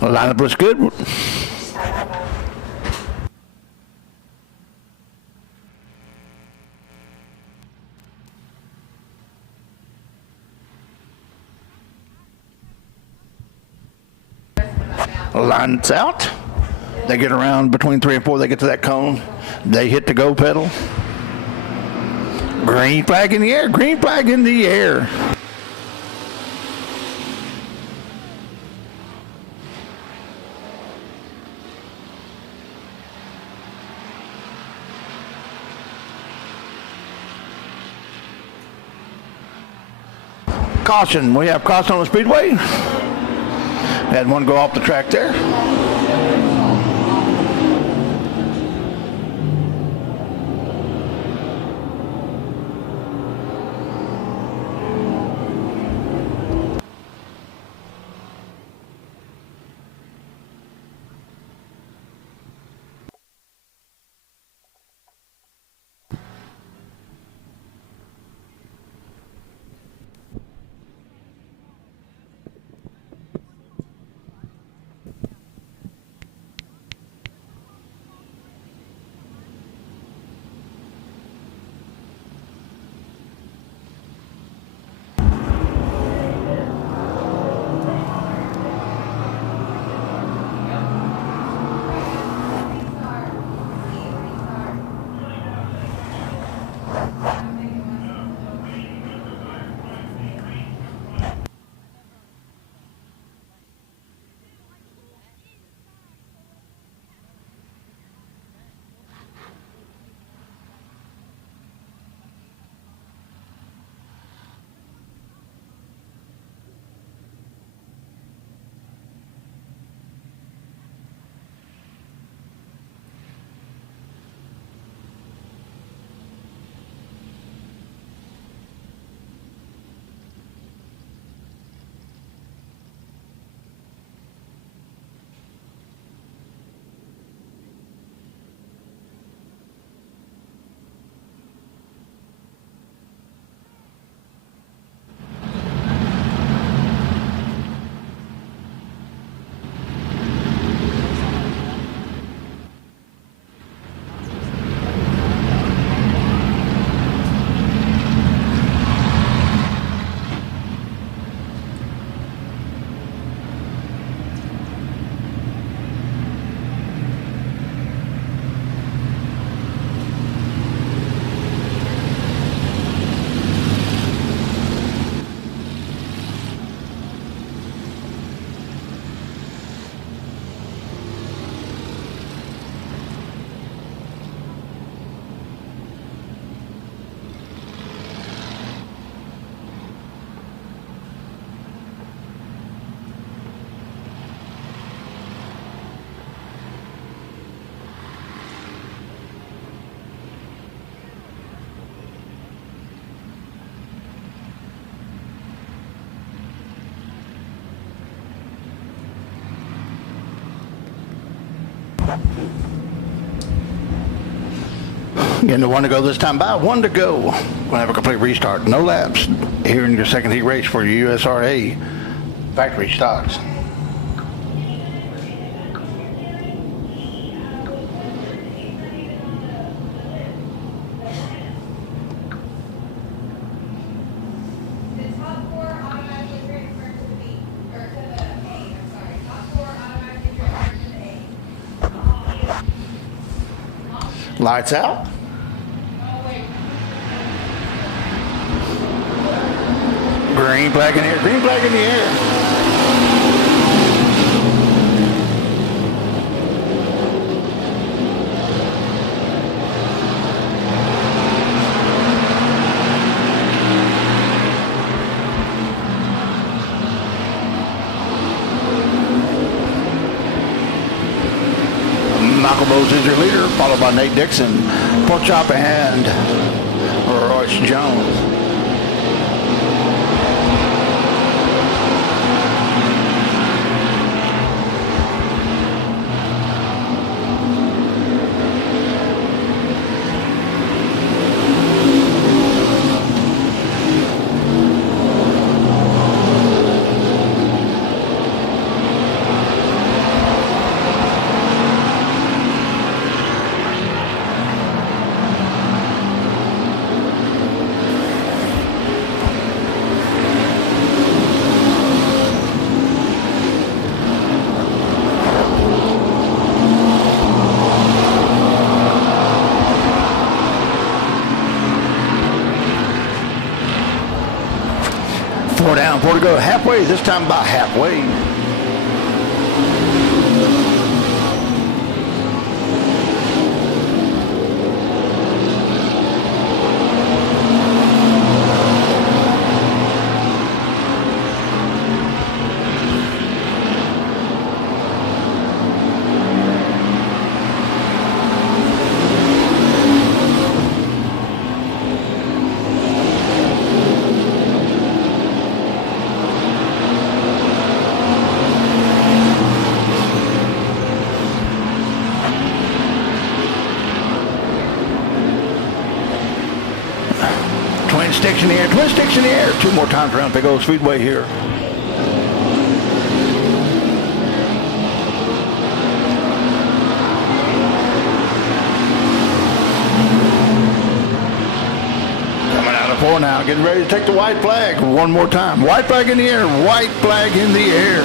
Lineup looks good. Lights out. They get around between 3 and 4. They get to that cone. They hit the go pedal. Green flag in the air. Green flag in the air. Caution. We have caution on the Speedway. Had one go off the track there. Getting the one to go this time by. One to go. We'll have a complete restart. No laps here in your second heat race for your USRA factory stocks. Lights out. Green flag in the air. Green flag in the air. Michael Bowes is your leader, followed by Nate Dixon, Pork Chop, and Royce Jones. to go. Halfway, this time about halfway. Twin sticks in the air, twin sticks in the air. Two more times around big old Speedway here. Coming out of 4 now, getting ready to take the white flag one more time. White flag in the air, white flag in the air.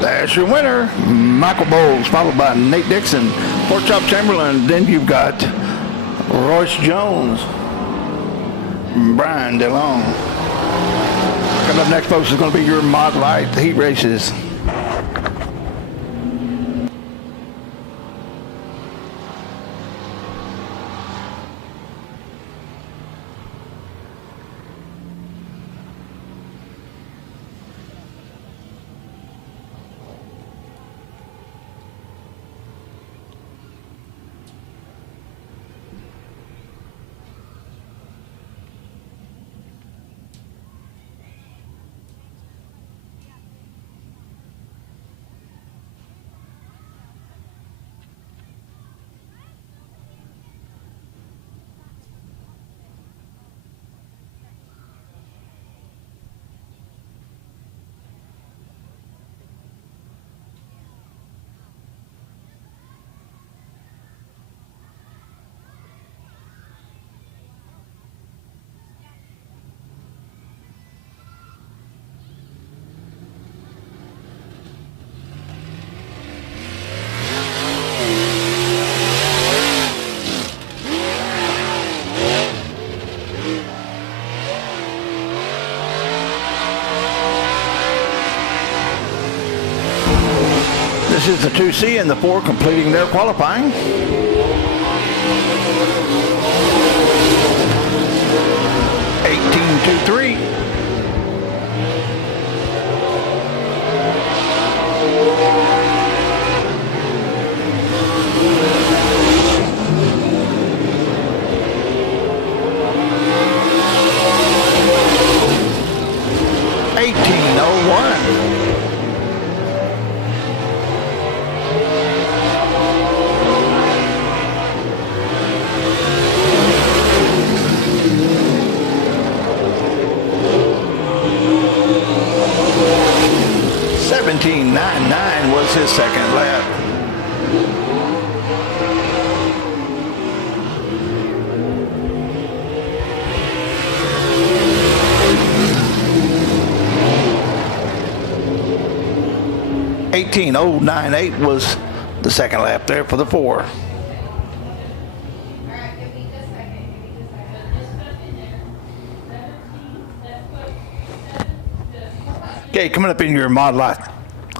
That's your winner, Michael Bowles, followed by Nate Dixon, Pork Chop Chamberlain. Then you've got Royce Jones, Brian DeLong. Coming up next, folks, is going to be your Mod Light heat races. This is the 2C and the 4 completing their qualifying. (18.23). (18.01). 17.99 was his second lap. (18.098 was the second lap there for the 4. Okay, coming up in your Mod Light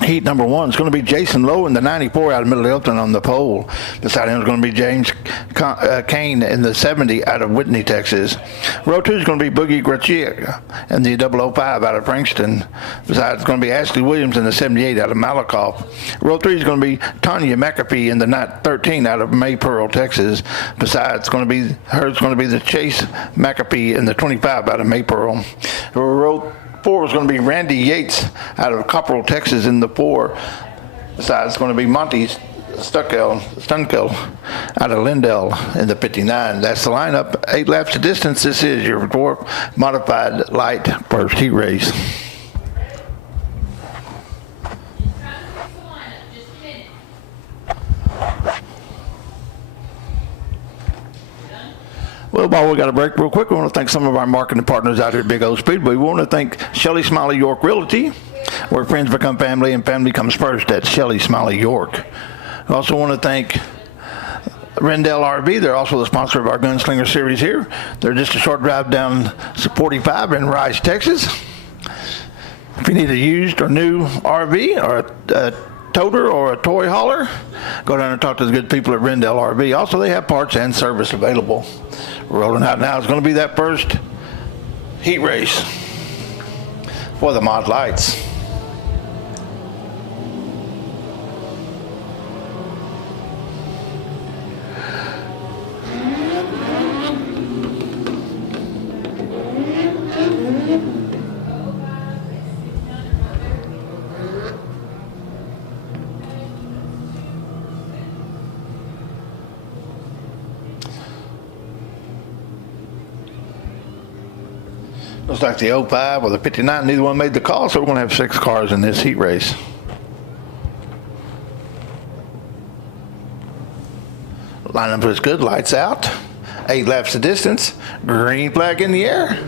heat number 1 is going to be Jason Lowe in the 94 out of Middle Elton on the pole. Beside him is going to be James Kane in the 70 out of Whitney, Texas. Row 2 is going to be Boogie Gracia in the 005 out of Frankston. Besides, it's going to be Ashley Williams in the 78 out of Malakoff. Row 3 is going to be Tanya McAfee in the 13 out of Maypearl, Texas. Besides, it's going to be the Chase McAfee in the 25 out of Maypearl. Row 4 is going to be Randy Yates out of Copperell, Texas in the 4. Besides, it's going to be Monty Stunkel out of Lindell in the 59. That's the lineup. 8 laps of distance. This is your 4 modified light first heat race. Well, Before we got a break real quick, we want to thank some of our marketing partners out here at Big O Speedway. We want to thank Shelley Smiley York Realty, where friends become family and family comes first at Shelley Smiley York. We also want to thank Rendell RV. They're also the sponsor of our Gunslinger series here. They're just a short drive down 45 in Rice, Texas. If you need a used or new RV or a toter or a toy hauler, go down and talk to the good people at Rendell RV. Also, they have parts and service available. We're rolling out now. It's going to be that first heat race for the Mod Lights. Looks like the 05 or the 59, neither one made the call, so we're going to have 6 cars in this heat race. Lineup is good, lights out, 8 laps of distance, green flag in the air.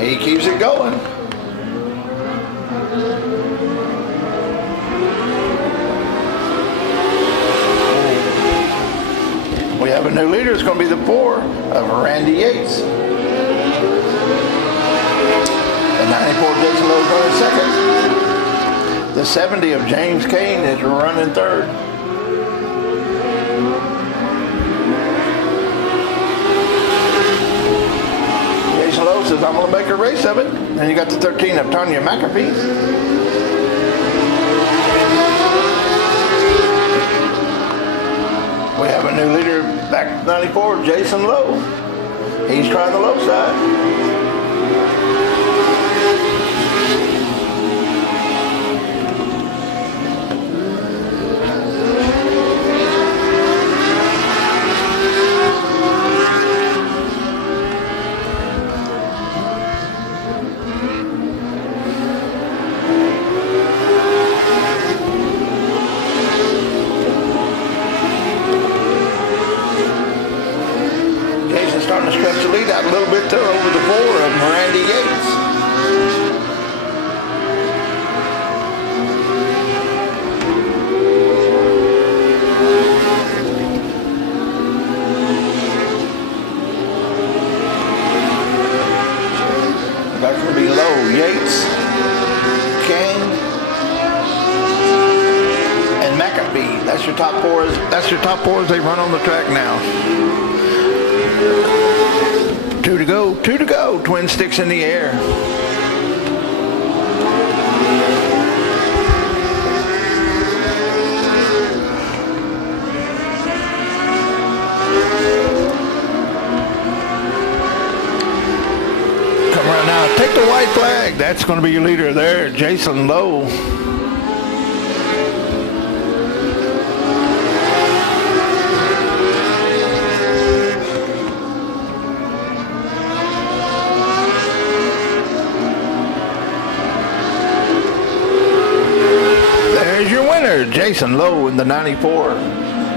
He keeps it going. We have a new leader. It's going to be the 4 of Randy Yates. The 94 Jason Lowe's running second. The 70 of James Kane is running third. Lowe says, I'm going to make a race of it. And you got the 13 of Tanya McAfee. We have a new leader back to 94, Jason Lowe. He's trying the low side. Starting to stretch the lead out a little bit there over the 4 of Miranda Yates. That's going to be Lowe, Yates, King, and McAfee. That's your top 4. That's your top 4 as they run on the track now. 2 to go, 2 to go. Twin sticks in the air. Come around now. Take the white flag. That's going to be your leader there, Jason Lowe. Jason Lowe in the 94,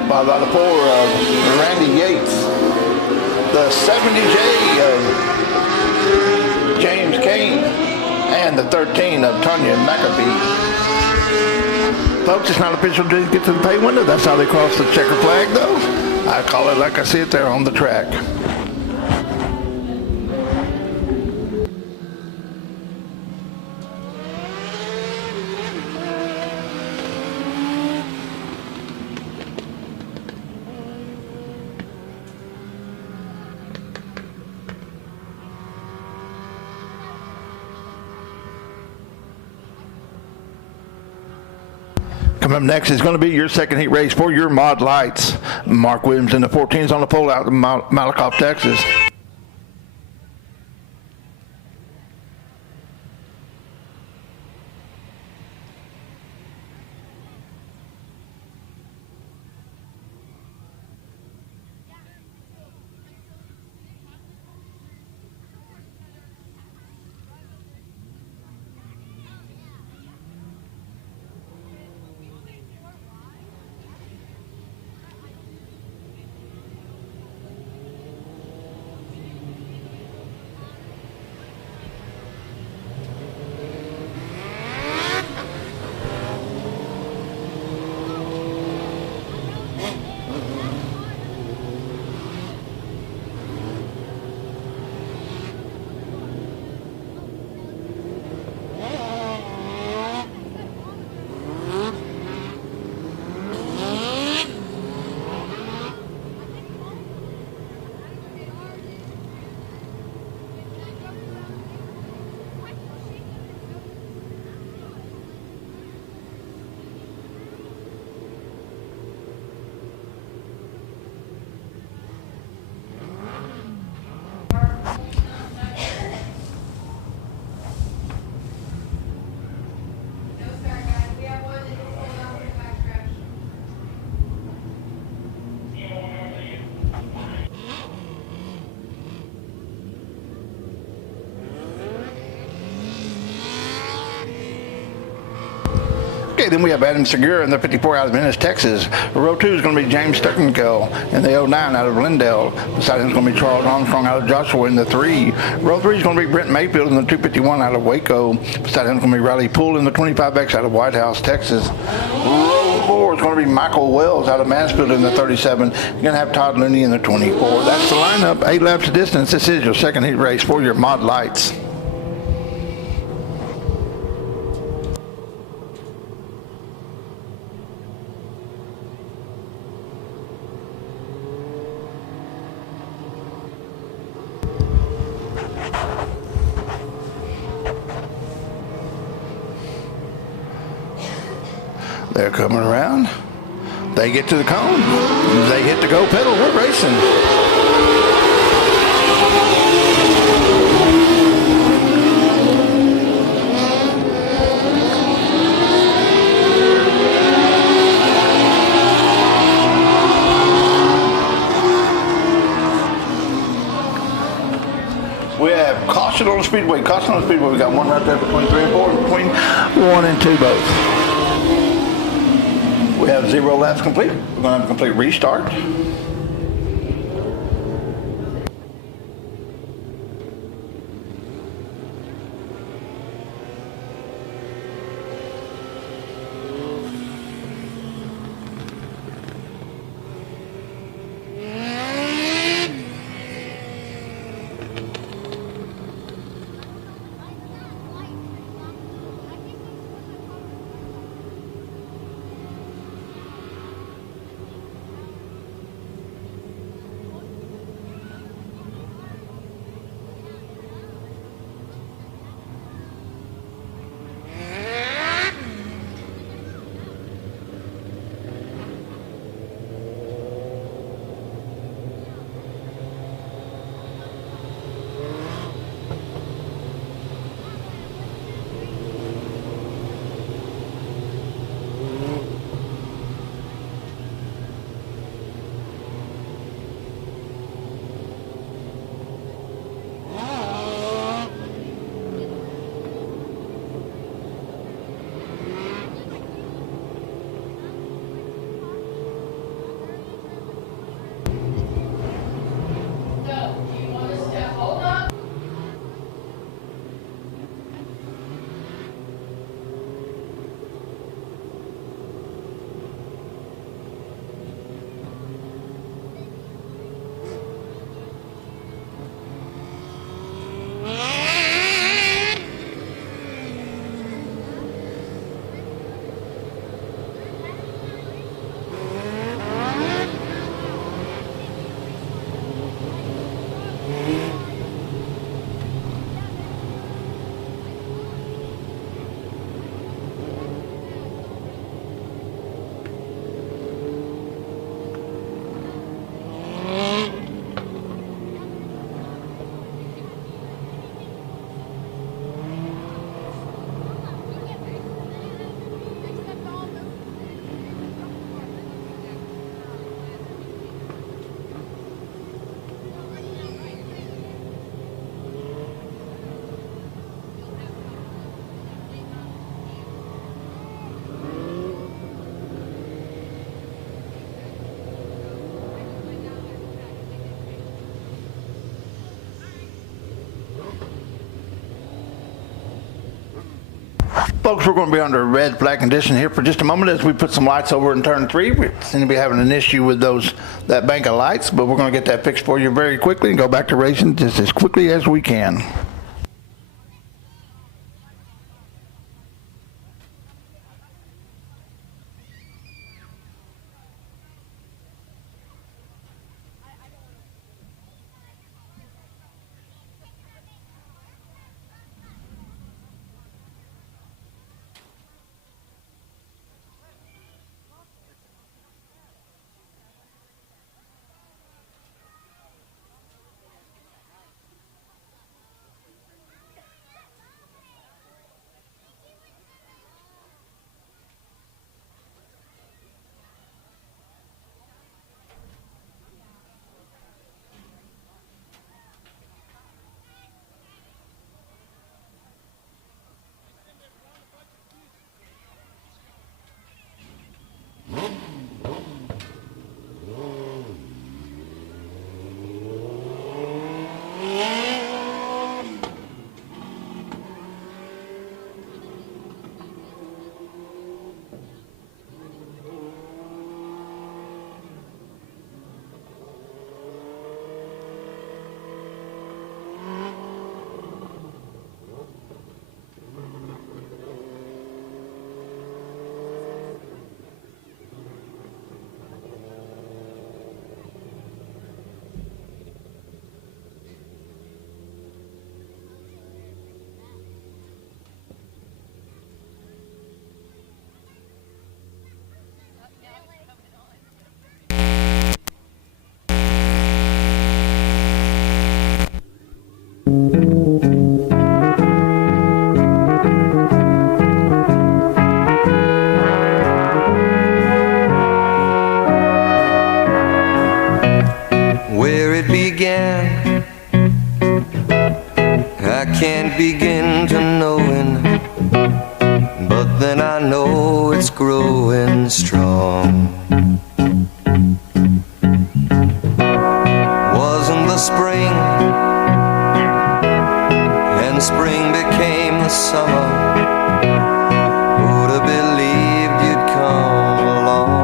by the 4 of Randy Yates, the 70J of James Kane, and the 13 of Tanya McAfee. Folks, it's not official to get to the pay window. That's how they cross the checker flag, though. I call it like I see it there on the track. Coming up next is going to be your second heat race for your mod lights. Mark Williams in the 14s on the pole out of Malakoff, Texas. Okay, then we have Adam Segura in the 54 out of Venice, Texas. Row 2 is going to be James Stuckenkill in the 09 out of Lindale. Beside him is going to be Charles Armstrong out of Joshua in the 3. Row 3 is going to be Brent Mayfield in the 251 out of Waco. Beside him is going to be Riley Poole in the 25X out of White House, Texas. Row 4 is going to be Michael Wells out of Mansfield in the 37. You're going to have Todd Looney in the 24. That's the lineup. 8 laps of distance. This is your second heat race for your mod lights. They're coming around. They get to the cone. They hit the go pedal. We're racing. We have caution on the Speedway. Caution on the Speedway. We got one right there between 3 and 4, between 1 and 2 both. We have 0 laps complete. We're going to have a complete restart. Folks, we're going to be under red flag condition here for just a moment as we put some lights over in turn 3. We seem to be having an issue with that bank of lights, but we're going to get that fixed for you very quickly and go back to racing just as quickly as we can. Where it began, I can't begin to knowing, but then I know it's growing strong. Wasn't the spring, and spring became the summer. Who'd have believed you'd come along?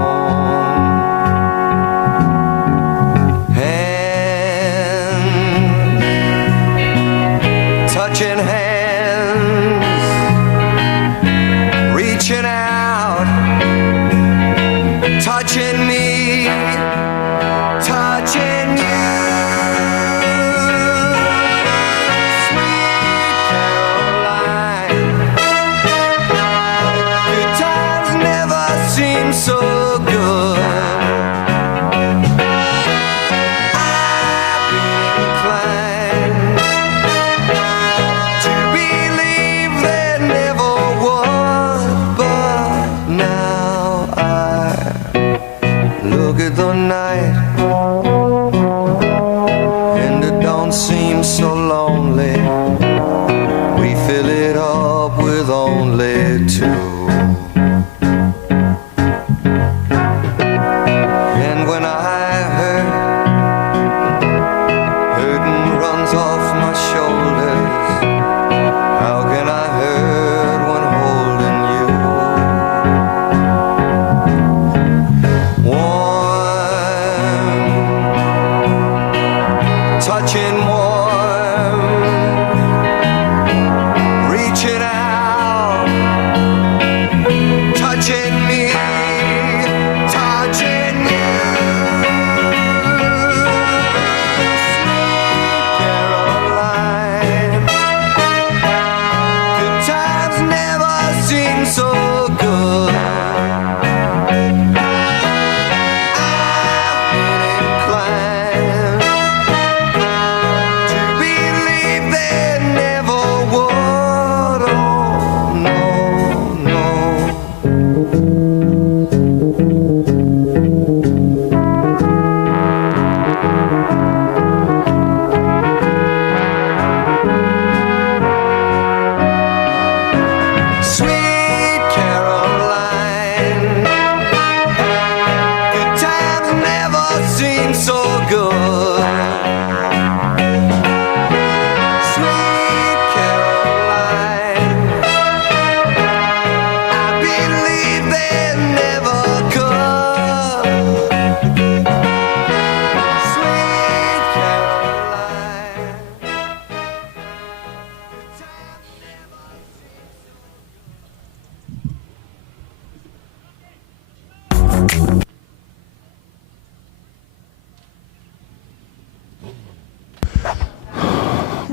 Touching hands, reaching out, touching me, touching you. Sweet Caroline, good times never seem so good. I've been inclined to believe there never was, but now I look at the night and it don't seem so lonely. We fill it up with only two. And when hurting runs off my shoulders, how can I hurt when holding you? Warm, touching warm, reaching out, touching me, touching you. Caroline, good times never seem so good. I've been inclined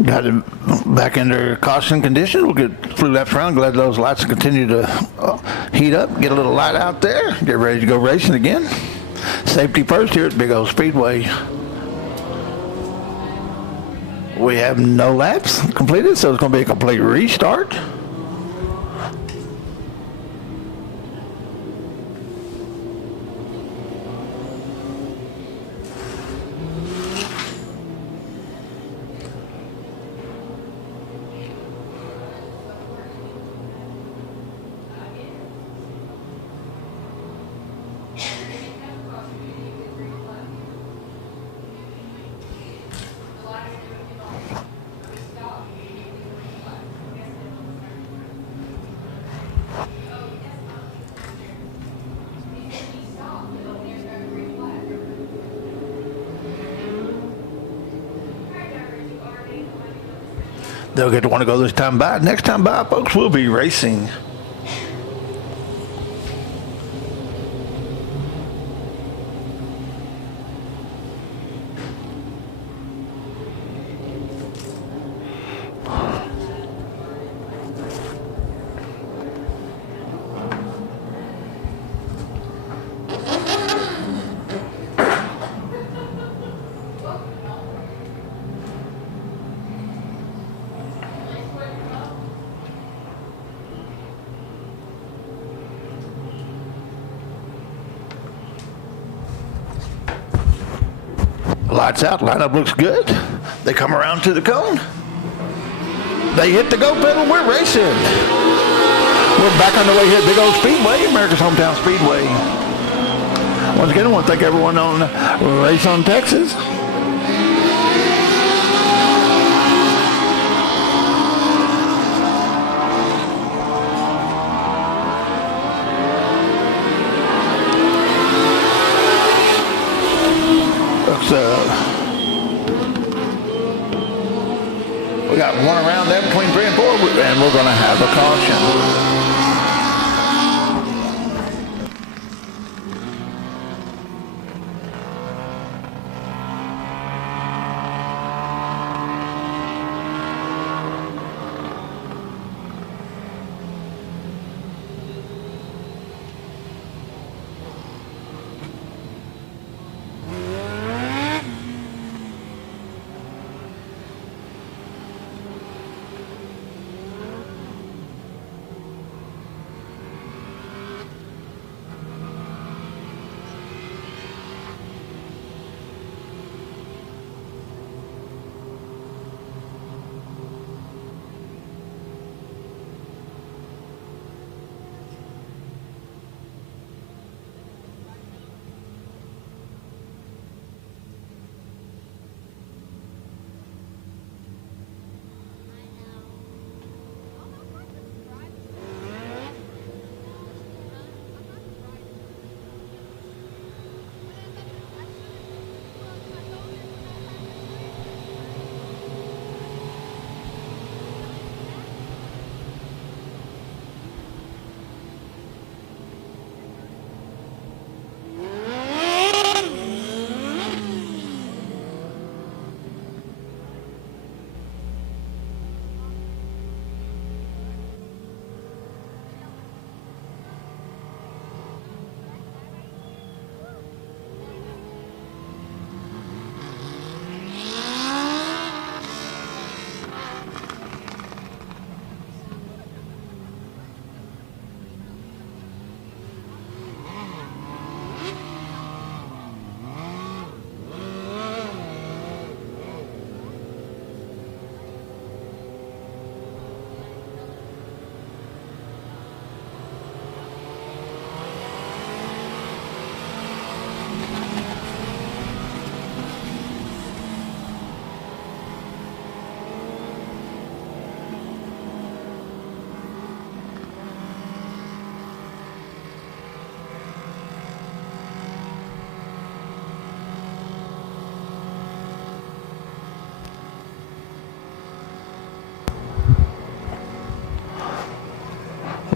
Got it back into caution condition. We'll get 3 laps around. Glad those lights continue to heat up. Get a little light out there. Get ready to go racing again. Safety first here at Big Old Speedway. We have no laps completed, so it's going to be a complete restart. They'll get to want to go this time by. Next time by, folks, we'll be racing. Lights out, lineup looks good. They come around to the cone. They hit the go pedal, we're racing. We're back on the way here at Big Old Speedway, America's hometown speedway. Once again, I want to thank everyone on Race on Texas. We got one around there between 3 and 4, and we're going to have a caution.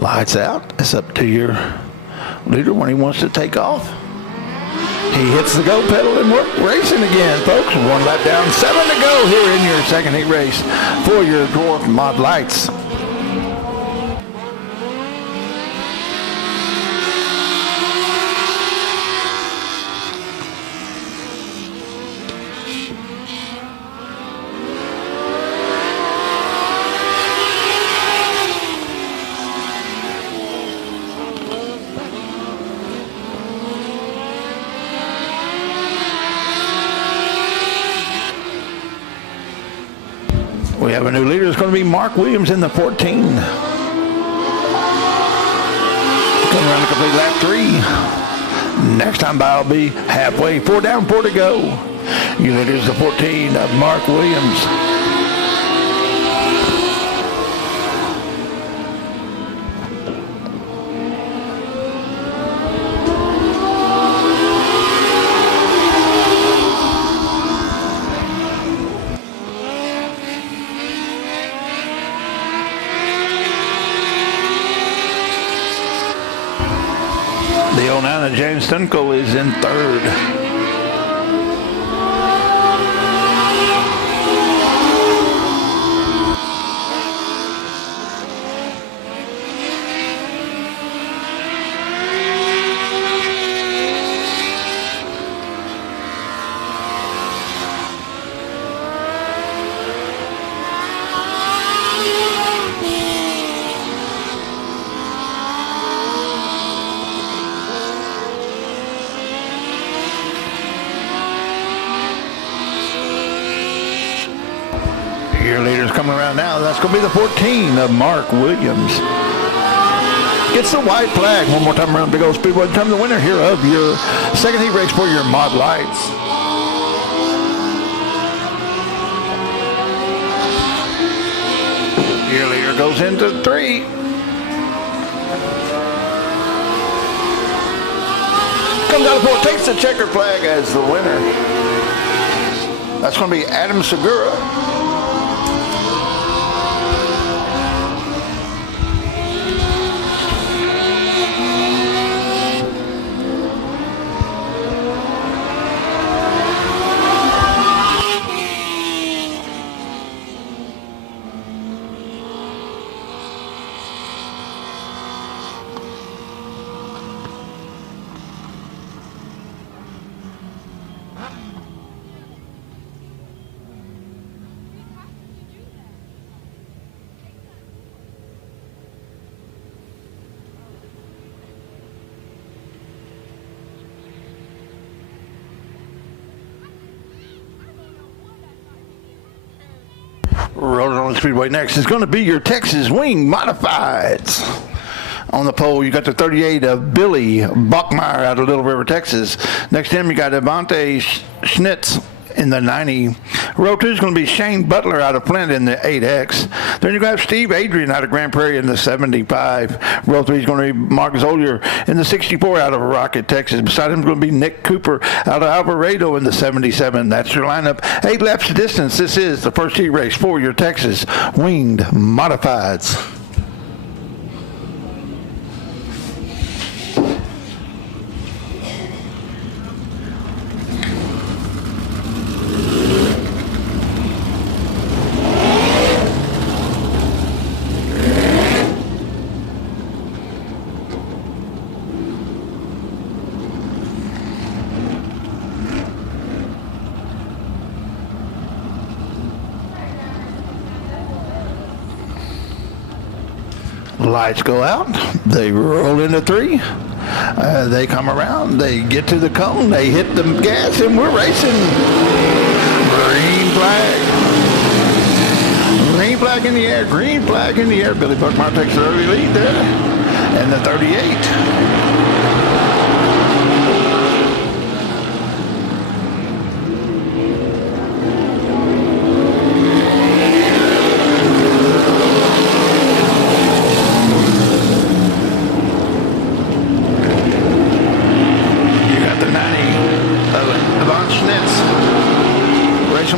Lights out. It's up to your leader when he wants to take off. He hits the go pedal and we're racing again, folks. 1 lap down, 7 to go here in your second heat race for your Dwarf Mod Lights. We have a new leader. It's going to be Mark Williams in the 14. Coming around to complete lap 3. Next time by will be halfway. 4 down, 4 to go. New leader is the 14 of Mark Williams. The 09 of James Stunko is in 3rd. Your leader's coming around now. That's going to be the 14 of Mark Williams. Gets the white flag one more time around Big Old Speedway. Become the winner here of your second heat race for your Mod Lights. Your leader goes into 3. Comes out of 4, takes the checker flag as the winner. That's going to be Adam Segura. Rolling on the Speedway next is going to be your Texas Wing Modifieds. On the pole, you got the 38 of Billy Buckmeyer out of Little River, Texas. Next to him, you got Devontae Schnitz in the 90. Row 2 is going to be Shane Butler out of Flint in the 8X. Then you have Steve Adrian out of Grand Prairie in the 75. Row 3 is going to be Mark Zolier in the 64 out of Rocket, Texas. Beside him is going to be Nick Cooper out of Alvarado in the 77. That's your lineup. 8 laps distance. This is the first heat race for your Texas Winged Modifieds. Lights go out. They roll into 3. They come around. They get to the cone. They hit the gas, and we're racing. Green flag. Green flag in the air. Green flag in the air. Billy Buckmeyer takes the early lead there. And the 38.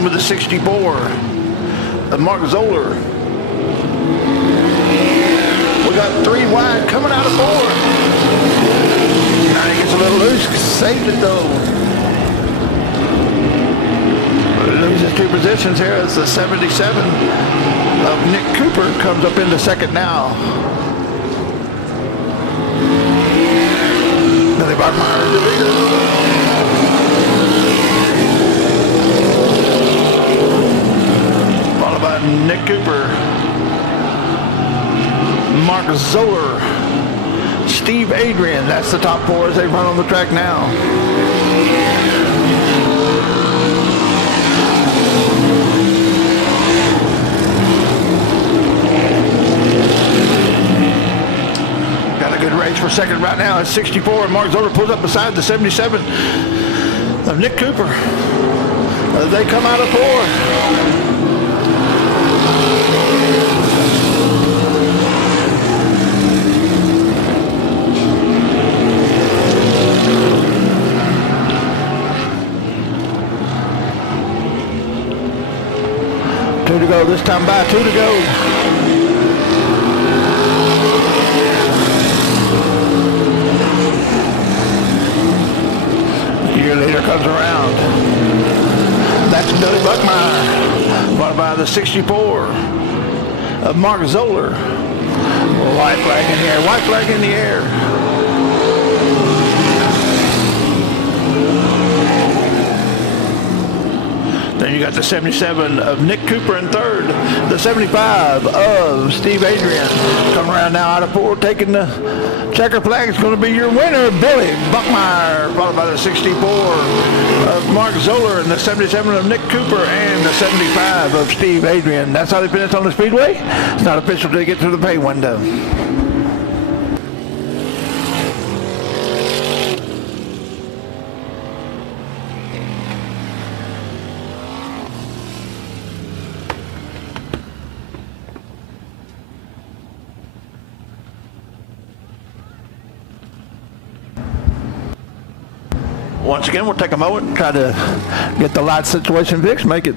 With the 64 of Mark Zoller. We got 3 wide coming out of 4. Now he gets a little loose, saved it though. Loses 2 positions here as the 77 of Nick Cooper comes up into second now. Billy Bachmeyer is the leader. Followed by Nick Cooper, Mark Zoller, Steve Adrian. That's the top 4 as they run on the track now. Good race for second right now at 64, and Mark Zoller pulls up beside the 77 of Nick Cooper. They come out of 4. Two to go this time by, 2 to go. Year later comes around. That's Billy Buckmeyer, followed by the 64 of Mark Zoller. White flag in the air, white flag in the air. Then you got the 77 of Nick Cooper in third. The 75 of Steve Adrian coming around now out of 4, taking the checker flag. It's going to be your winner, Billy Buckmeyer, followed by the 64 of Mark Zoller and the 77 of Nick Cooper and the 75 of Steve Adrian. That's how they finish on the Speedway. It's not official until they get to the pay window. Once again, we'll take a moment and try to get the light situation fixed, make it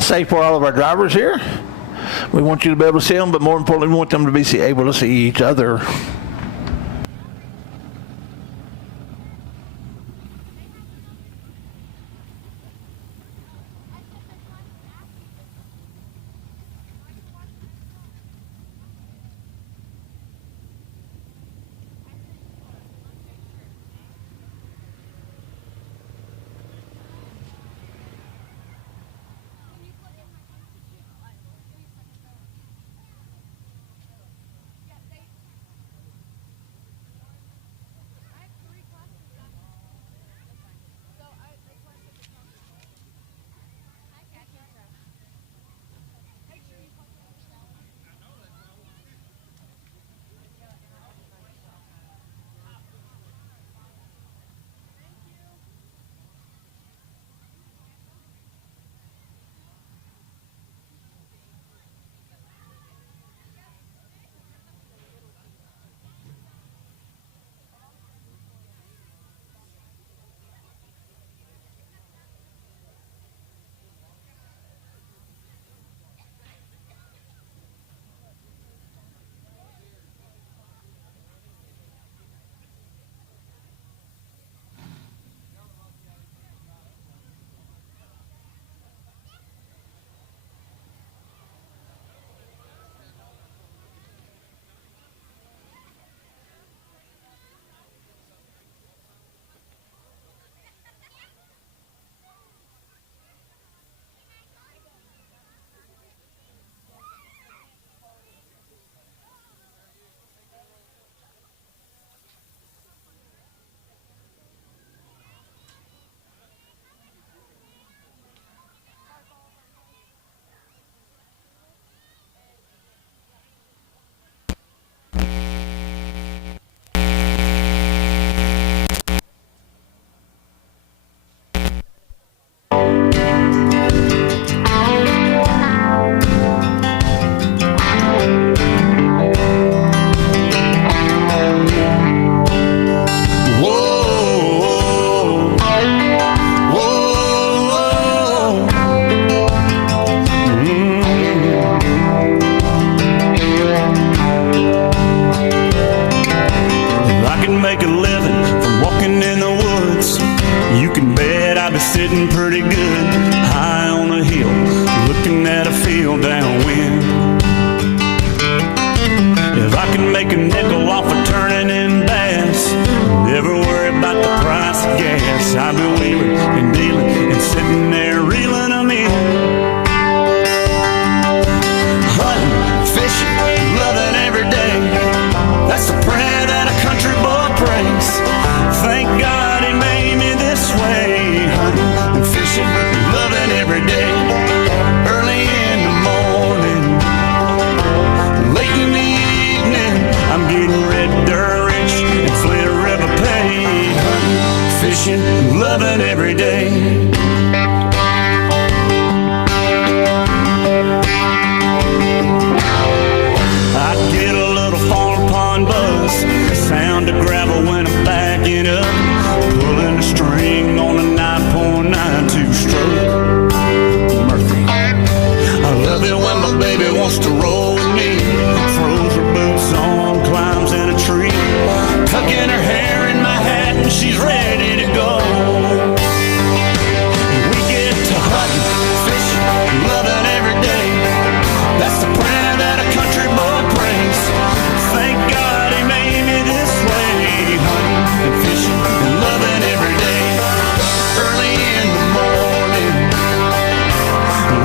safe for all of our drivers here. We want you to be able to see them, but more importantly, we want them to be able to see each other. love it when my baby wants to roll with me. Throws her boots on, climbs in a tree, tucking her hair in my hat, and she's ready to go. We get to hunting, fishing, loving every day. That's the prayer that a country boy prays. Thank God he made me this way, hunting and fishing and loving every day. Early in the morning,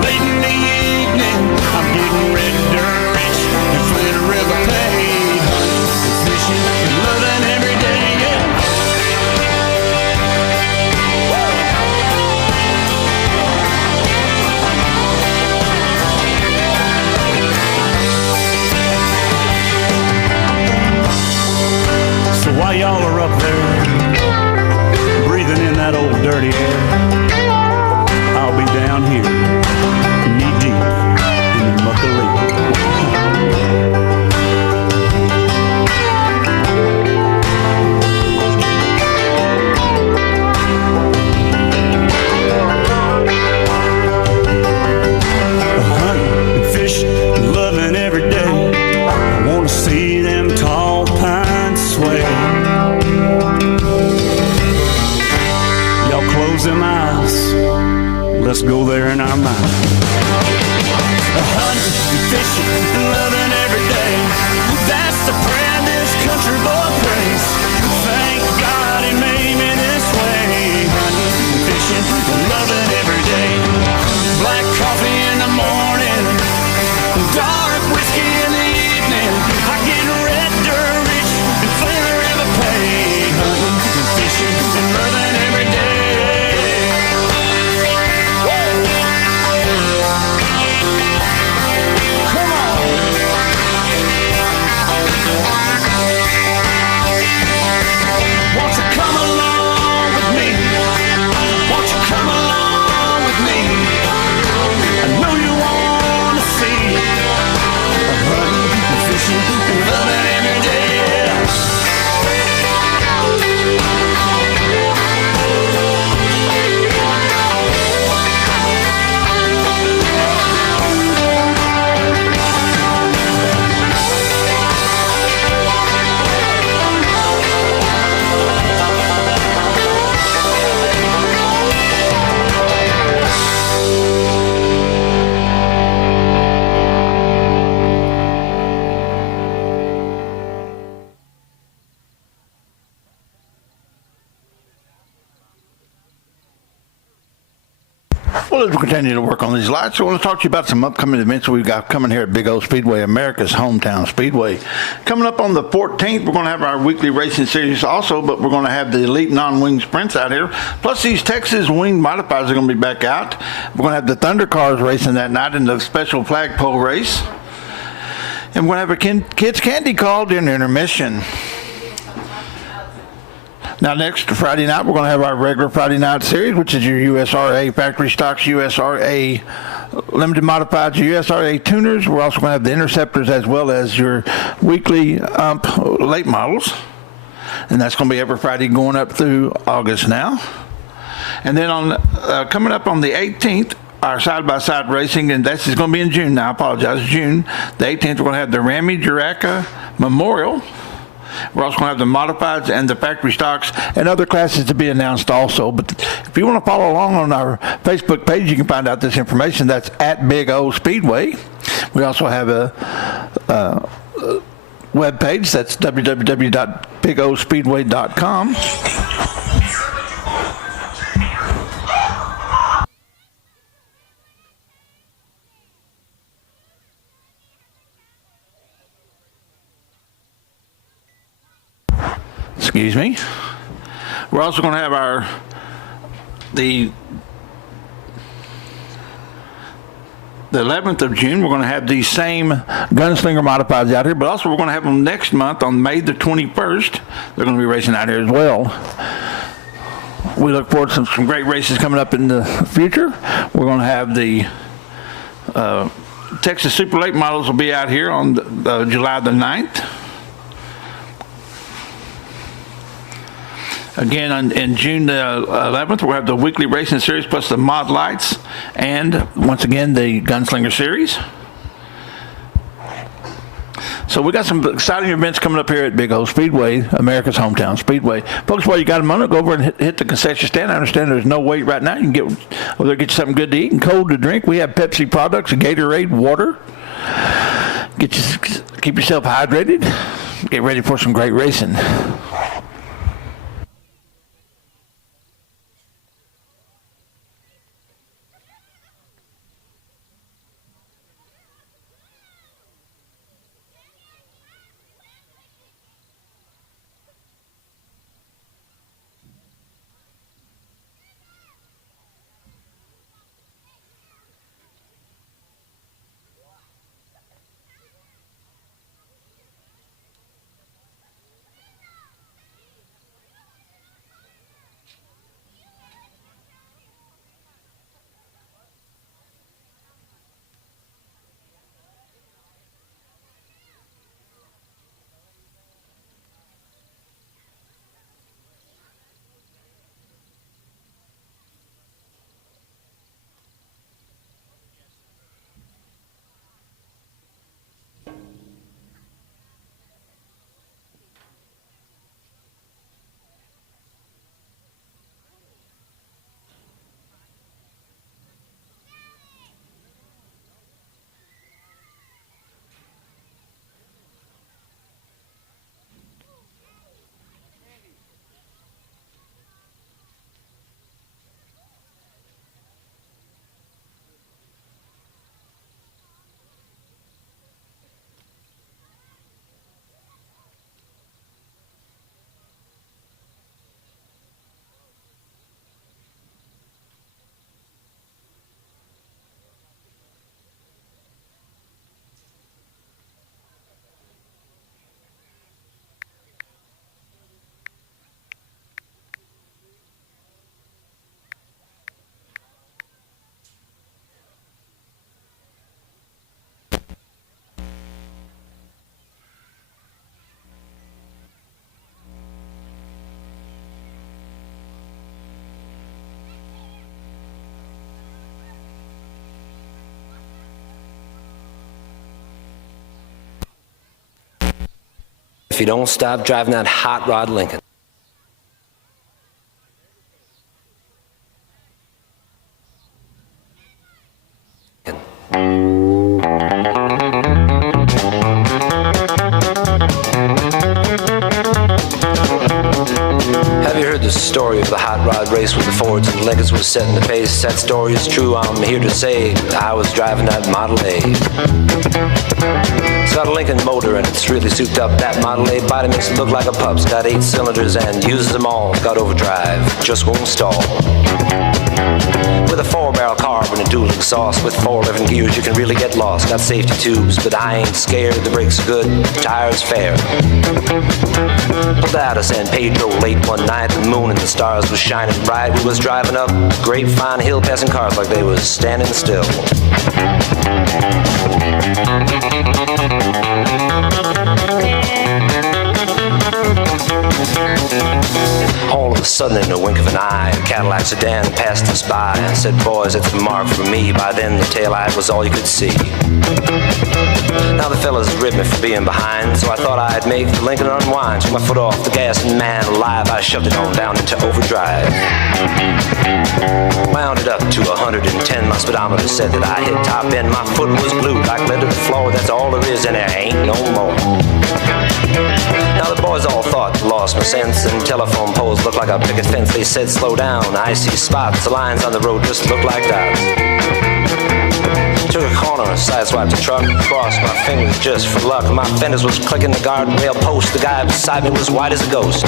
late in the evening, I'm getting ready to reach and Flint River paid, hunting and fishing and loving every day, yeah. So while y'all are up there, breathing in that old dirty air, I'll be down here, knee deep in the muck of lake. Hunting and fishing, loving every day. I want to see them tall pines sway. Y'all close them eyes. Let's go there in our mind. Hunting and fishing and loving every day. That's the prayer this country boy prays. Thank God he made me this way. Hunting and fishing and loving every day. Black coffee in the morning, dark whiskey in the evening. I get red dirt rich and Flint River paid. Hunting and fishing and loving every day. Come on. Won't you come along with me? Won't you come along with me? I know you want to see hunting and fishing and loving every day, yeah. Well, as we continue to work on these lights, I want to talk to you about some upcoming events we've got coming here at Big O Speedway, America's hometown speedway. Coming up on the 14th, we're going to have our weekly racing series also, but we're going to have the Elite Non-Wing Sprints out here. Plus, these Texas Wing Modifieds are going to be back out. We're going to have the Thunder Cars racing that night in the special flagpole race. And we're going to have a kids' candy call during the intermission. Now, next Friday night, we're going to have our regular Friday night series, which is your USRA Factory Stocks, USRA Limited Modifieds, USRA Tuners. We're also going to have the Interceptors as well as your weekly late models. And that's going to be every Friday going up through August now. And then on coming up on the 18th, our side-by-side racing, and this is going to be in June now, I apologize, June. The 18th, we're going to have the Ramy Juraca Memorial. We're also going to have the Modifieds and the Factory Stocks and other classes to be announced also. But if you want to follow along on our Facebook page, you can find out this information. That's at Big O Speedway. We also have a web page. That's www.bigospeedway.com. Excuse me. We're also going to have the 11th of June. We're going to have these same Gunslinger Modifieds out here, but also we're going to have them next month on May the 21st. They're going to be racing out here as well. We look forward to some great races coming up in the future. We're going to have the Texas Super Late models will be out here on July the 9th. Again, in June the 11th, we'll have the weekly racing series plus the mod lights, and once again the Gunslinger series. So we got some exciting events coming up here at Big O Speedway, America's hometown Speedway. Folks, while you got a moment, go over and hit the concession stand. I understand there's no wait right now. You can get over there, get you something good to eat and cold to drink. We have Pepsi products, Gatorade, water. Keep yourself hydrated. Get ready for some great racing. If you don't stop driving that hot rod Lincoln. Have you heard the story of the hot rod race with the Fords and Lincolns was setting the pace? That story is true, I'm here to say I was driving that Model A. It's got a Lincoln motor and it's really souped up. That Model A body makes it look like a pup's. Got 8 cylinders and uses them all. Got overdrive, just won't stall. With a 4-barrel carb and a dual exhaust, with 4 11 gears you can really get lost. Got safety tubes, but I ain't scared. The brakes are good, tires fair. Pulled out of San Pedro late one night. The moon and the stars was shining bright. We was driving up Grapevine Hill, passing cars like they was standing still. All of a sudden, in a wink of an eye, a Cadillac sedan passed us by and said, "Boys, it's the mark for me." By then, the taillight was all you could see. Now the fellas ribbed me for being behind, so I thought I'd make the Lincoln unwind. Took my foot off the gas and man alive, I shoved it on down into overdrive. Wound it up to 110, my speedometer said that I hit top end. My foot was glued like lead to the floor, that's all there is and there ain't no more. Now the boys all thought lost my sense, and telephone poles looked like a picket fence. They said slow down, I see spots, the lines on the road just look like dots. Took a corner, sideswiped the truck, crossed my fingers just for luck. My fenders was clicking the guardrail post, the guy beside me was white as a ghost.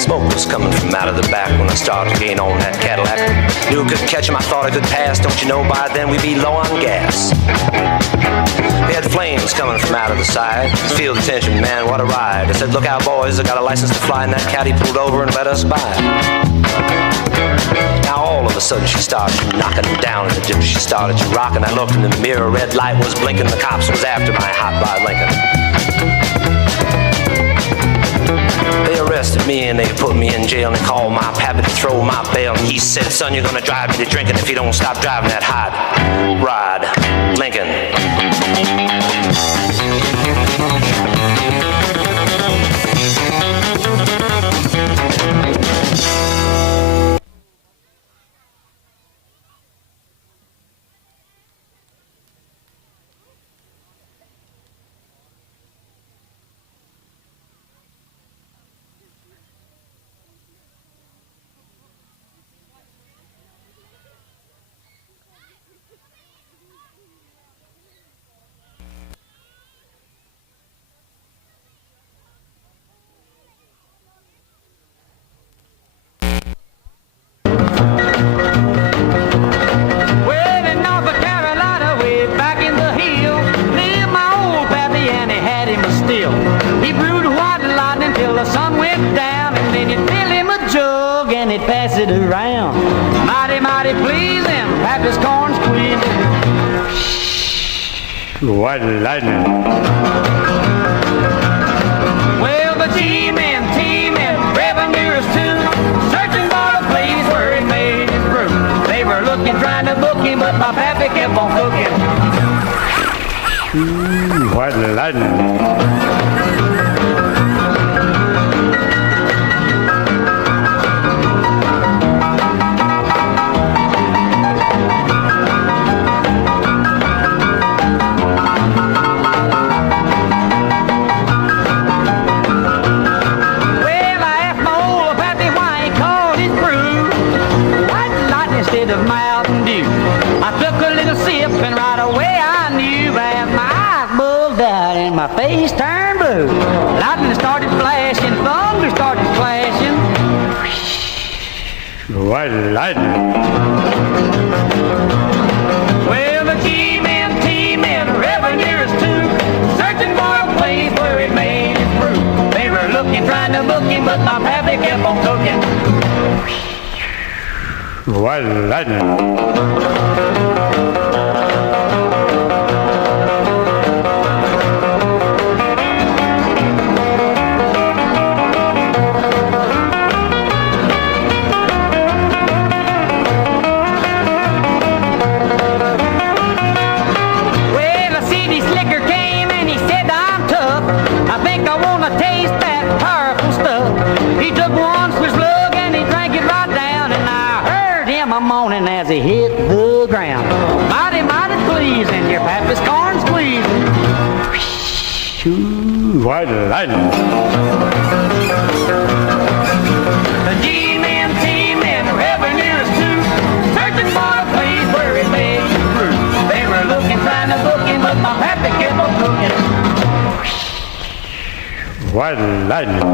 Smoke was flames coming from out of the back when I started to gain on that Cadillac. Knew I couldn't catch him, I thought I could pass. Don't you know by then we'd be low on gas. We had flames coming from out of the side. Feel the tension, man, what a ride. I said, look out, boys, I got a license to fly. And that caddy pulled over and let us by. Now all of a sudden she started knocking down in the dip. She started to rockin'. I looked in the mirror, red light was blinking. The cops was after my hot rod Lincoln. They arrested me and they put me in jail and they called my pappy to throw my bail. And he said, son, you're gonna drive me to drinking if you don't stop driving that hot rod Lincoln. White lightning. Well, the G-men, T-men, revenuers too, searching for a place where he made his brew. They were looking, trying to book him, but my pappy kept on cooking. White lightning. My face turned blue. Lightning started flashing, thunder started flashing. White lightning. Well, the G-men, T-men, revenuers too, searching for a place where he made his brew. They were looking, trying to book him, but my pappy kept on cooking. White lightning. As he hit the ground, mighty, mighty pleasing, your pappy's corn squeezing. White lightning. The G-men, T-men, revenuers too, searching for a place where he made his brew. They were looking, trying to book him, but my pappy kept on cooking. White lightning.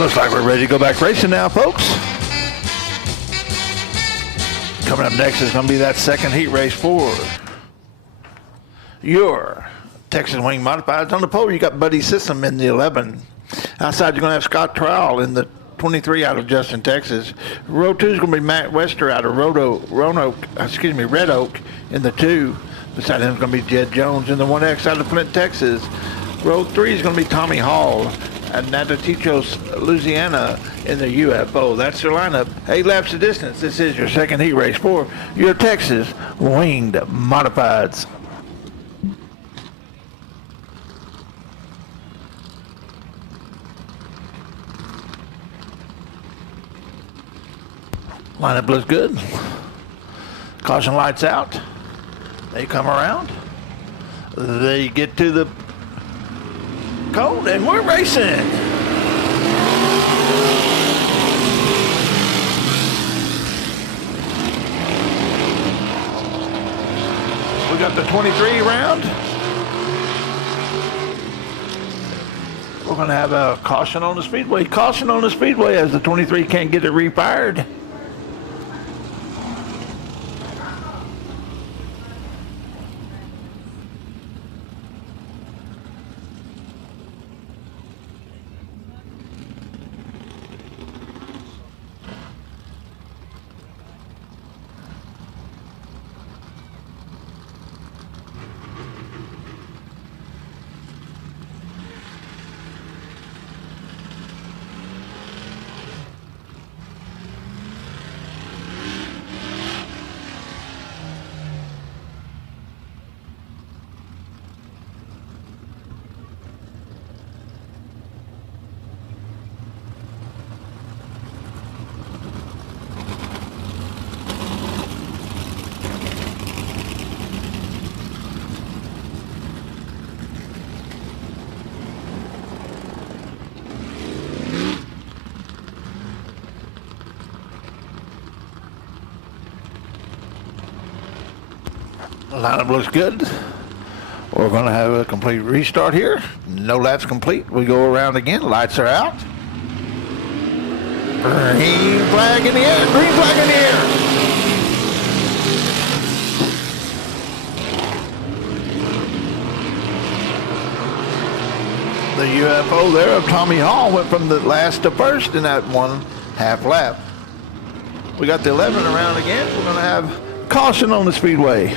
Looks like we're ready to go back racing now, folks. Coming up next is going to be that second heat race for your Texas Wing Modifieds. On the pole, you got Buddy System in the 11. Outside, you're going to have Scott Trowell in the 23 out of Justin, Texas. Row 2 is going to be Matt Wester out of Red Oak in the 2. Beside him is going to be Jed Jones in the 1X out of Flint, Texas. Row 3 is going to be Tommy Hall and Natatichos, Louisiana in the UFO. That's their lineup. 8 laps of distance. This is your second heat race for your Texas Winged Modifieds. Lineup looks good. Caution lights out. They come around. They get to the cone and we're racing. We got the 23 round. We're going to have a caution on the Speedway. Caution on the Speedway as the 23 can't get it refired. Lineup looks good. We're going to have a complete restart here. No laps complete. We go around again. Lights are out. Green flag in the air. Green flag in the air. The UFO there of Tommy Hall went from the last to first in that 1/2 lap. We got the 11 around again. We're going to have caution on the Speedway.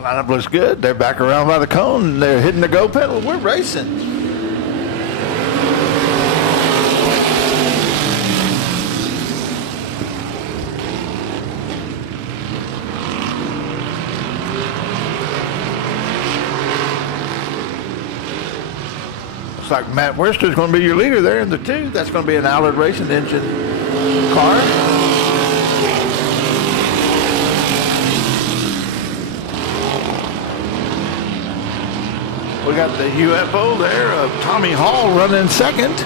Lineup looks good. They're back around by the cone. They're hitting the go pedal. We're racing. Looks like Matt Worcester's going to be your leader there in the 2. That's going to be an Allard Racing engine car. We got the UFO there of Tommy Hall running second.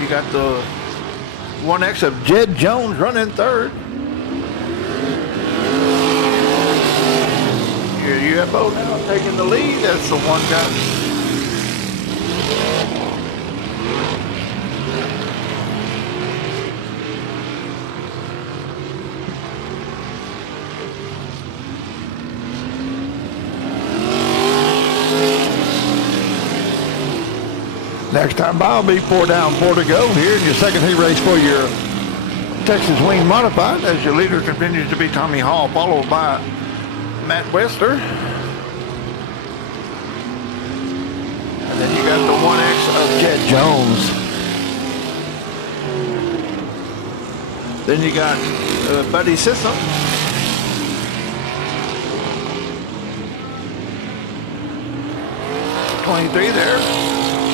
You got the 1X of Jed Jones running third. Your UFO now taking the lead. That's the one guy. Next time by will be 4 down, 4 to go here in your second heat race for your Texas Wing Modified, as your leader continues to be Tommy Hall, followed by Matt Wester. And then you got the 1X of Jed Jones. Then you got Buddy Sissom. .23 there.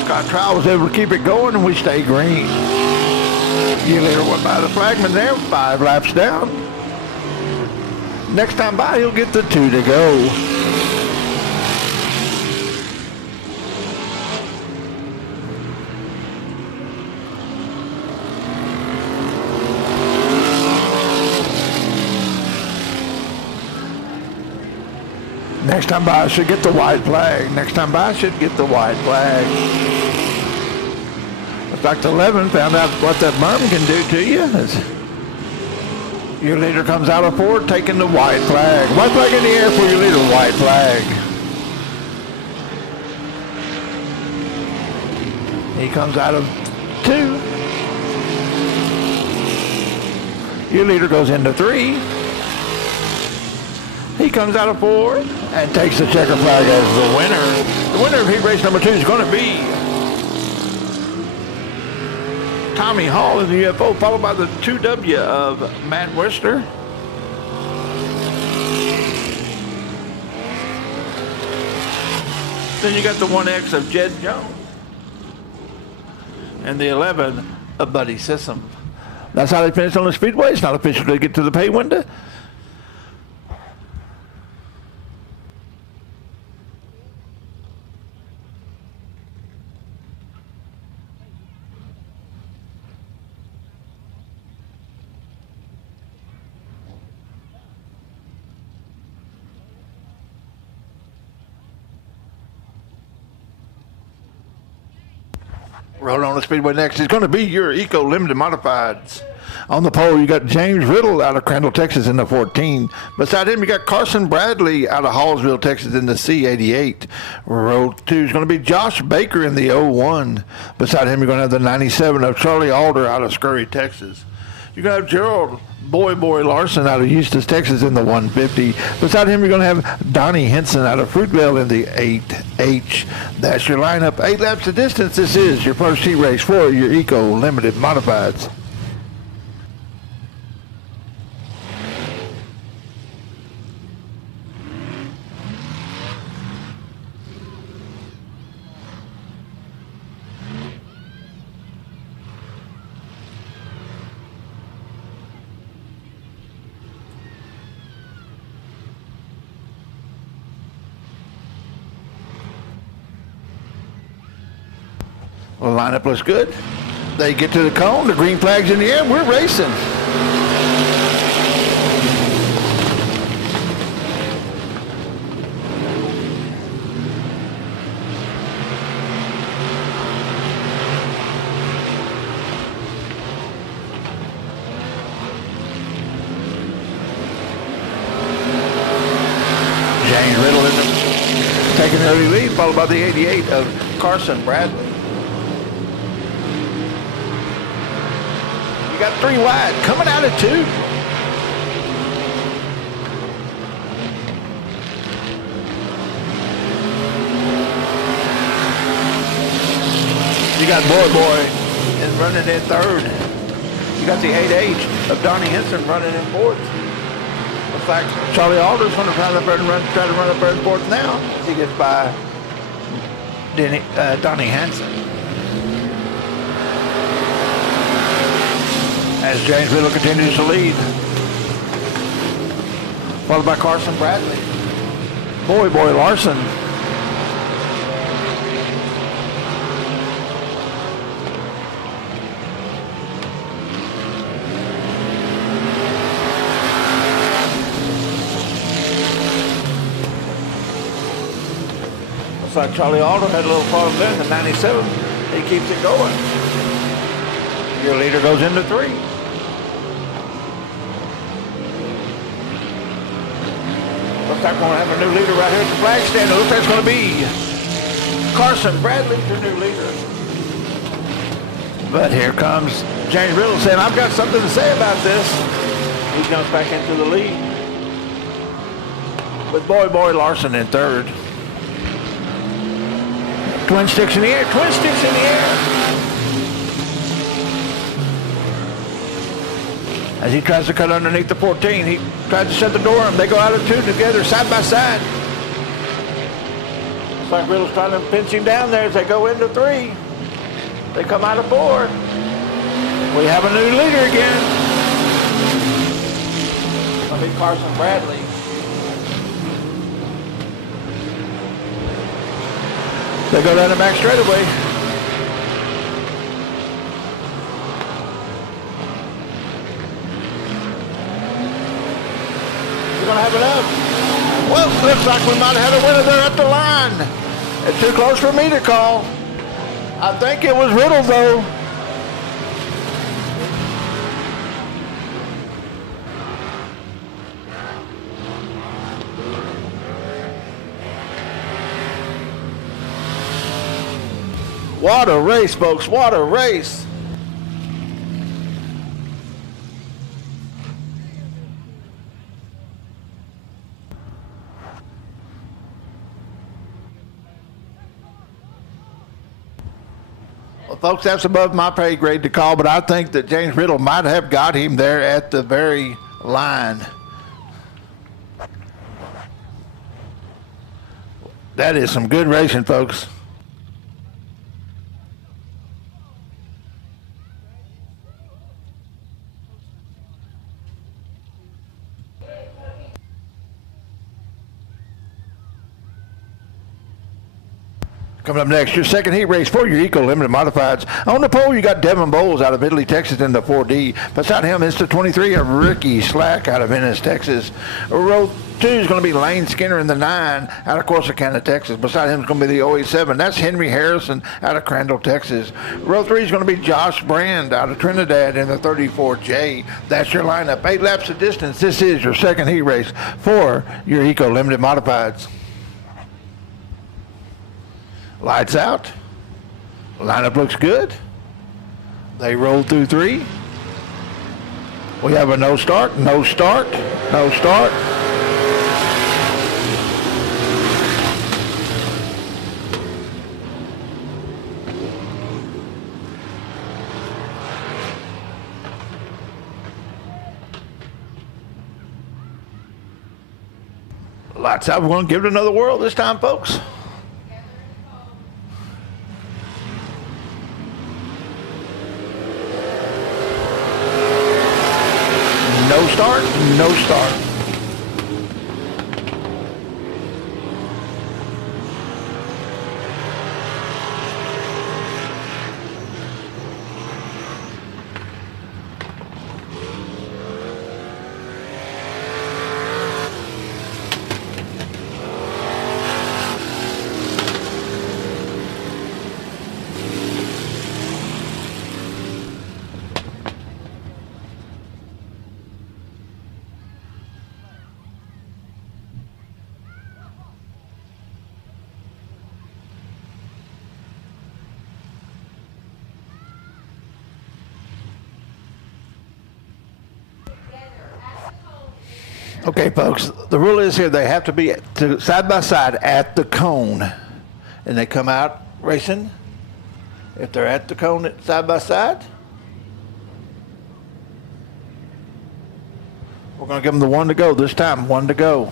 Scott Trout was able to keep it going, and we stay green. You later went by the flagman there, 5 laps down. Next time by, he'll get the 2 to go. Next time by should get the white flag. Next time by should get the white flag. Looks like the 11 found out what that berm can do to you. Your leader comes out of 4, taking the white flag. White flag in the air for your leader, white flag. He comes out of 2. Your leader goes into 3. He comes out of 4 and takes the checker flag as the winner. The winner of heat race number 2 is going to be Tommy Hall in the UFO, followed by the 2W of Matt Wester. Then you got the 1X of Jed Jones. And the 11 of Buddy Sissom. That's how they finish on the Speedway. It's not official to get to the pay window. Rolling on the Speedway next is going to be your Eco Limited Modifieds. On the pole, you got James Riddle out of Crandall, Texas in the 14. Beside him, you got Carson Bradley out of Hallsville, Texas in the C88. Row 2 is going to be Josh Baker in the 01. Beside him, you're going to have the 97 of Charlie Alder out of Scurry, Texas. You're going to have Gerald Boy Larson out of Eustis, Texas in the 150. Beside him, you're going to have Donnie Henson out of Fruitvale in the 8H. That's your lineup. 8 laps of distance. This is your first heat race for your Eco Limited Modifieds. Well, the lineup looks good. They get to the cone, the green flag's in the air, we're racing. James Riddle taking early lead, followed by the 88 of Carson Bradley. You got 3 wide, coming out of 2. You got Boy and running in 3rd. You got the 8H of Donnie Henson running in 4th. Looks like Charlie Alder's going to try to run up there in 4th now as he gets by Donnie Henson. As James Riddle continues to lead. Followed by Carson Bradley. Boy Larson. Looks like Charlie Alder had a little problem there in the 97. He keeps it going. Your leader goes into 3. Looks like we're going to have a new leader right here at the flag stand. It looks like it's going to be Carson Bradley, your new leader. But here comes James Riddle saying, I've got something to say about this. He jumps back into the lead with Boy Larson in third. Twin sticks in the air, twin sticks in the air. As he tries to cut underneath the 14, he tries to shut the door on him. They go out of two together, side by side. Looks like Riddle's trying to pinch him down there as they go into three. They come out of four. We have a new leader again. It'll be Carson Bradley. They go down the back straightaway. We're going to have enough. Well, looks like we might have had a winner there at the line. It's too close for me to call. I think it was Riddle, though. What a race, folks. What a race. Well, folks, that's above my pay grade to call, but I think that James Riddle might have got him there at the very line. That is some good racing, folks. Coming up next, your second heat race for your Eco Limited Modifieds. On the pole, you got Devin Bowles out of Italy, Texas in the 4D. Beside him is the 23 of Ricky Slack out of Ennis, Texas. Row 2 is going to be Lane Skinner in the 9 out of Corsicana, Texas. Beside him is going to be the 087. That's Henry Harrison out of Crandall, Texas. Row 3 is going to be Josh Brand out of Trinidad in the 34J. That's your lineup. 8 laps of distance. This is your second heat race for your Eco Limited Modifieds. Lights out. Lineup looks good. They roll through 3. We have a no start, no start, no start. Lights out. We're going to give it another whirl this time, folks. No start, no start. Okay, folks, the rule is here they have to be side by side at the cone. And they come out racing. If they're at the cone side by side, we're going to give them the 1 to go this time. 1 to go.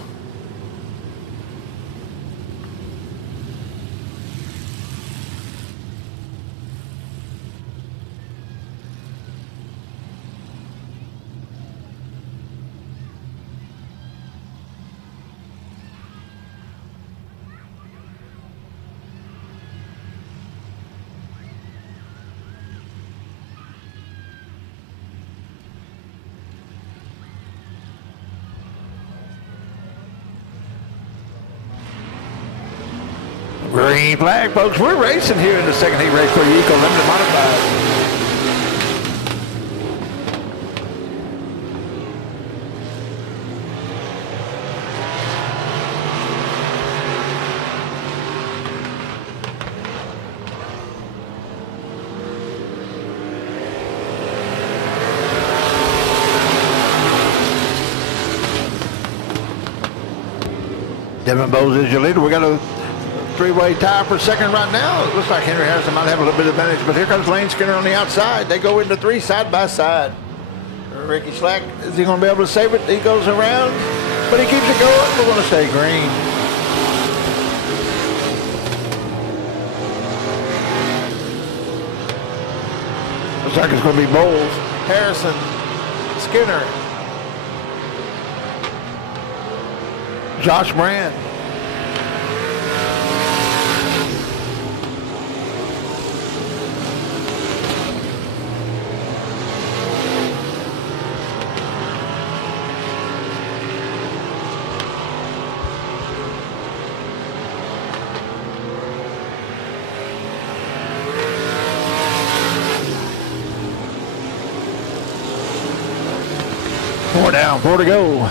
Green flag, folks. We're racing here in the second heat race for the Eco Limited Modified. Devin Bowes is your leader. We got a three-way tie for second right now. It looks like Henry Harrison might have a little bit of advantage, but here comes Lane Skinner on the outside. They go into three side by side. Ricky Slack, is he going to be able to save it? He goes around, but he keeps it going. We're going to stay green. Looks like it's going to be Bowles, Harrison, Skinner, Josh Brand. Four down, four to go.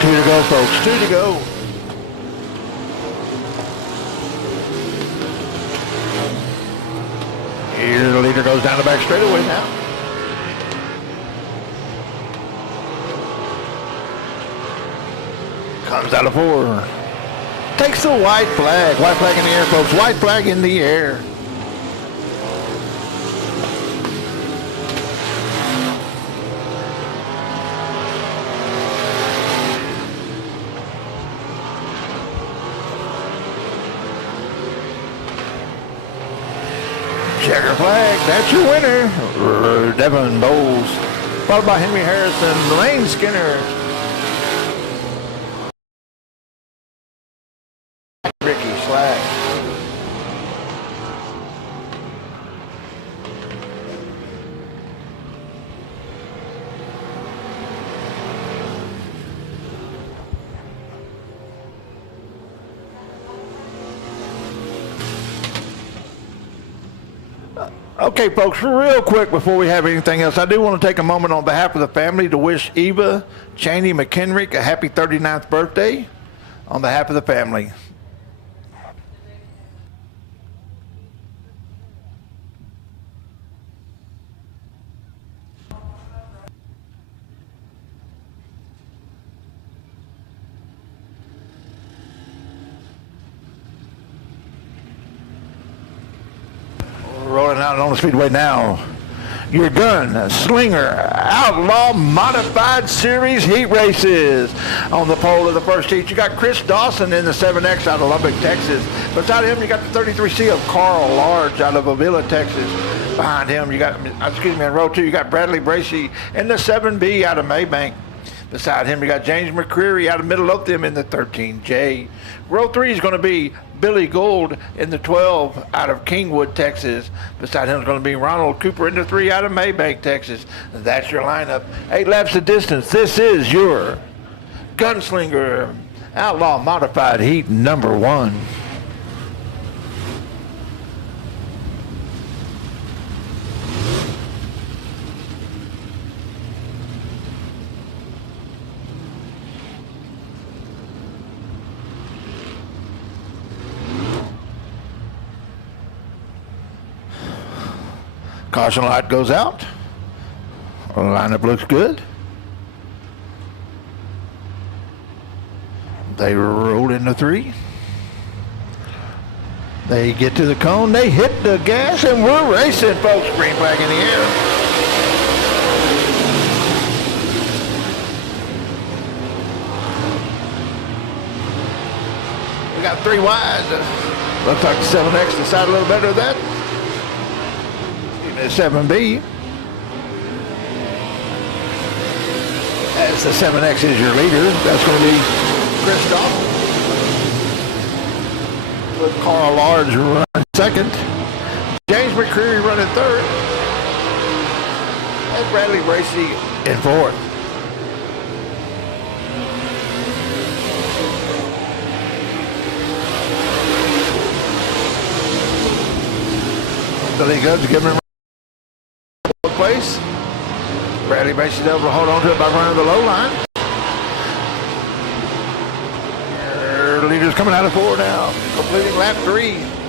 Two to go, folks. Two to go. Here the leader goes down the back straightaway now. Comes out of four. Takes the white flag. White flag in the air, folks. White flag in the air. Checker flag, that's your winner. Devin Bowles, followed by Henry Harrison, Lane Skinner, Ricky Slack. Okay, folks, real quick before we have anything else, I do want to take a moment on behalf of the family to wish Eva Cheney McHenrick a happy 39th birthday on behalf of the family. Rolling out on the Speedway now. Your gun, slinger, outlaw, modified series heat races. On the pole of the first heat, you got Chris Dawson in the 7X out of Lubbock, Texas. Beside him, you got the 33C of Carl Large out of Avila, Texas. Behind him, you got, in row 2, you got Bradley Bracey in the 7B out of Maybank. Beside him, you got James McCreary out of Middle Oaktham in the 13J. Row 3 is going to be Billy Gould in the 12 out of Kingwood, Texas. Beside him is going to be Ronald Cooper in the 3 out of Maybank, Texas. That's your lineup. 8 laps of distance. This is your Gunslinger Outlaw Modified Heat number 1. Caution light goes out. The lineup looks good. They roll into 3. They get to the cone. They hit the gas, and we're racing, folks. Green flag in the air. We got 3 wide. Looks like the 7X decided a little better than that. 7B. As the 7X is your leader, that's going to be Chris Dawson. With Carl Large running second. James McCreary running third. And Bradley Bracey in 4th. The Lee Cubs giving him fourth place. Bradley Bates is able to hold on to it by running the low line. The leader's coming out of 4 now, completing lap 3.